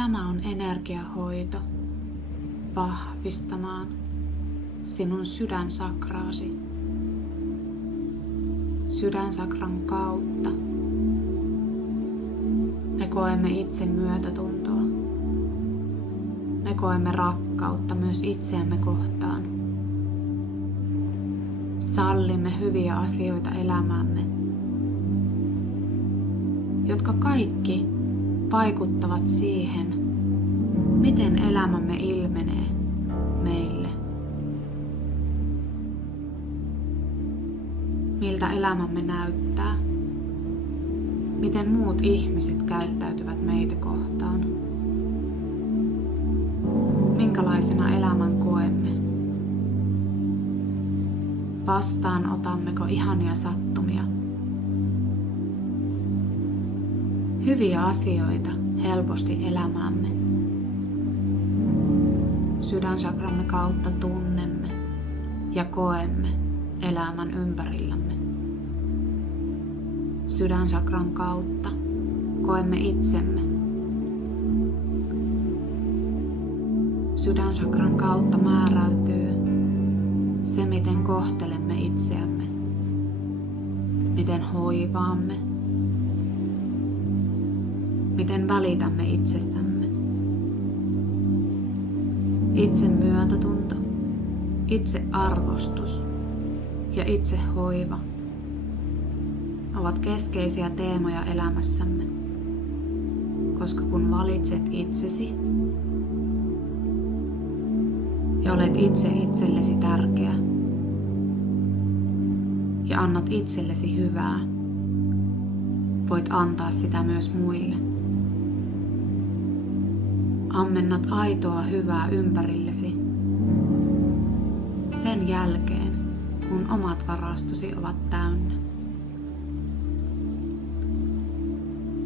Tämä on energiahoito vahvistamaan sinun sydänsakraasi. Sydänsakran kautta me koemme itse myötätuntoa. Me koemme rakkautta myös itseämme kohtaan. Sallimme hyviä asioita elämäämme, jotka kaikki vaikuttavat siihen, miten elämämme ilmenee meille. Miltä elämämme näyttää, miten muut ihmiset käyttäytyvät meitä kohtaan, minkälaisena elämän koemme. Vastaanotammeko ihania sattumia, hyviä asioita helposti elämäämme. Sydänsakramme kautta tunnemme ja koemme elämän ympärillämme. Sydänsakran kautta koemme itsemme. Sydänsakran kautta määräytyy se, miten kohtelemme itseämme, miten hoivaamme, miten välitämme itsestämme. Itse myötätunto, itse arvostus ja itse hoiva ovat keskeisiä teemoja elämässämme, koska kun valitset itsesi ja olet itse itsellesi tärkeä ja annat itsellesi hyvää, voit antaa sitä myös muille. Ammennat aitoa hyvää ympärillesi sen jälkeen, kun omat varastosi ovat täynnä.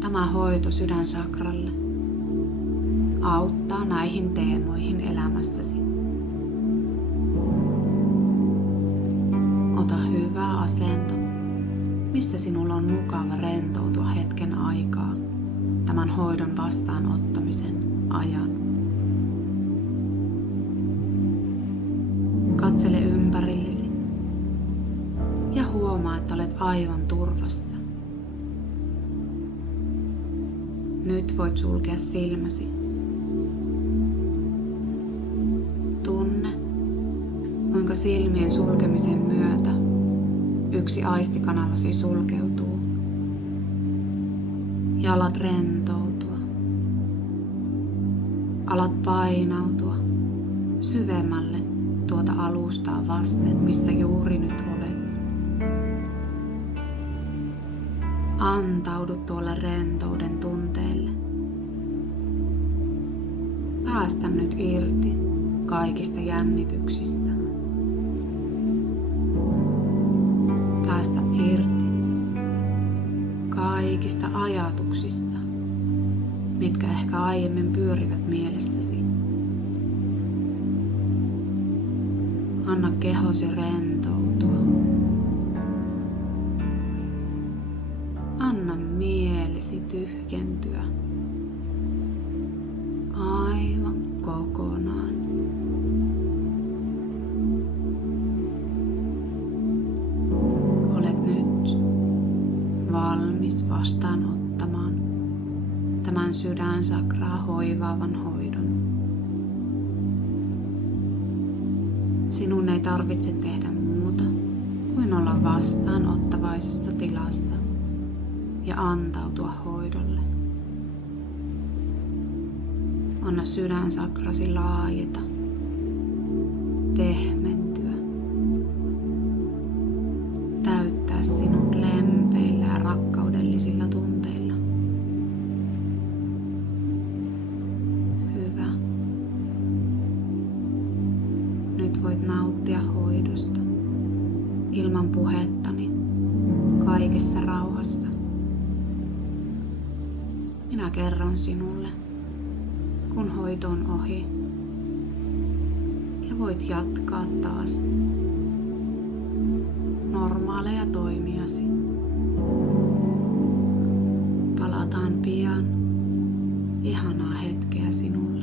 Tämä hoito sydänsakralle auttaa näihin teemoihin elämässäsi. Ota hyvä asento, missä sinulla on mukava rentoutua hetken aikaa tämän hoidon vastaanottamisen ajan. Katsele ympärillesi ja huomaa, että olet aivan turvassa. Nyt voit sulkea silmäsi. Tunne, kuinka silmien sulkemisen myötä yksi aistikanavasi sulkeutuu. Ja alat rentoutua. Alat painautua syvemmälle tuota alustaa vasten, missä juuri nyt olet. Antaudu tuolle rentouden tunteelle. Päästä nyt irti kaikista jännityksistä. Päästä irti kaikista ajatuksista, mitkä ehkä aiemmin pyörivät mielessäsi. Anna kehosi rentoutua. Anna mielesi tyhjentyä aivan kokonaan. Olet nyt valmis vastaanottamaan tämän sydänsakraa hoivaavan hoidon. Sinun ei tarvitse tehdä muuta kuin olla vastaanottavaisessa tilassa ja antautua hoidolle. Anna sydänsakrasi laajeta, pehmentyä, täyttää sinut lempeillä ja rakkaudellisilla tunteilla. Hyvä. Nyt voit nauttia hoidosta ilman puhettani kaikessa rauhassa. Minä kerron sinulle, kun hoito on ohi, ja voit jatkaa taas normaaleja toimiasi. Palataan pian ihanaa hetkeä sinulle.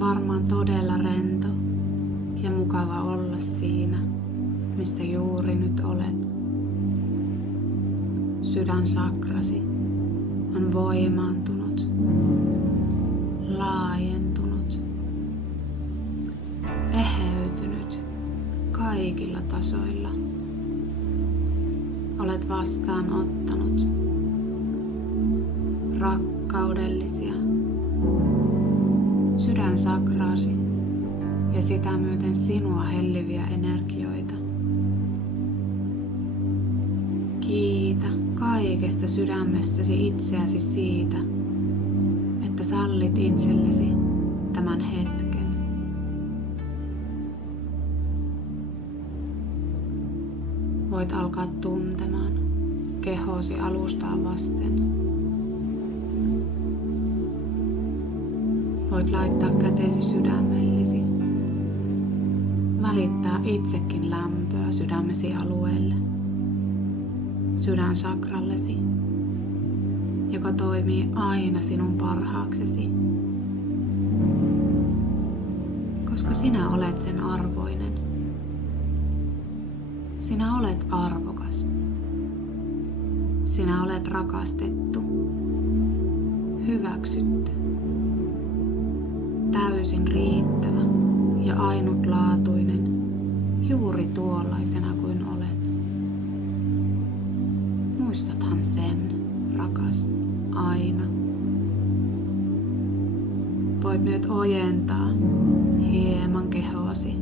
Varmaan todella rento ja mukava olla siinä, missä juuri nyt olet. Sydänsakrasi on voimaantunut, laajentunut, eheytynyt kaikilla tasoilla. Olet vastaanottanut rakkaudellisia sydänsakraasi ja sitä myöten sinua helliviä energioita. Kiitä kaikesta sydämestäsi itseäsi siitä, että sallit itsellesi tämän hetken. Voit alkaa tuntemaan kehosi alustaa vasten. Voit laittaa kätesi sydämellesi. Välittää itsekin lämpöä sydämesi alueelle, sydänsakrallesi, joka toimii aina sinun parhaaksesi. Koska sinä olet sen arvoinen. Sinä olet arvokas. Sinä olet rakastettu, hyväksytty, täysin riittävä ja ainutlaatuinen juuri tuollaisena kuin olet. Muistathan sen, rakas, aina. Voit nyt ojentaa hieman kehoasi.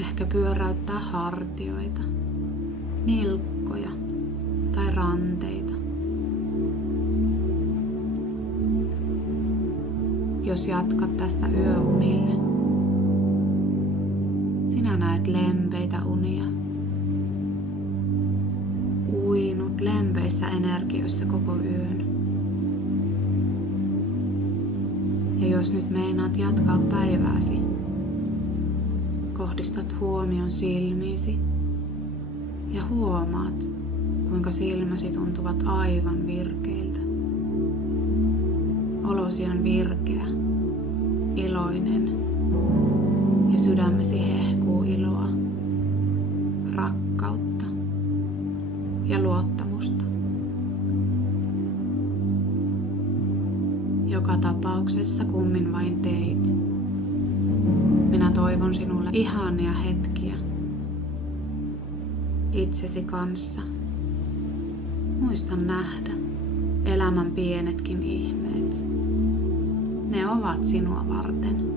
Ehkä pyöräyttää hartioita, nilkkoja tai ranteita. Jos jatkat tästä yöunille, sinä näet lempeitä unia. Uinut lempeissä energioissa koko yön. Ja jos nyt meinaat jatkaa päivääsi, kohdistat huomion silmiisi ja huomaat, kuinka silmäsi tuntuvat aivan virkeiltä. Olosi on virkeä, iloinen ja sydämesi hehkuu iloa, rakkautta ja luottamusta. Joka tapauksessa kummin vain teit. Minä toivon sinulle ihania hetkiä itsesi kanssa. Muista nähdä elämän pienetkin ihmeet. Ne ovat sinua varten.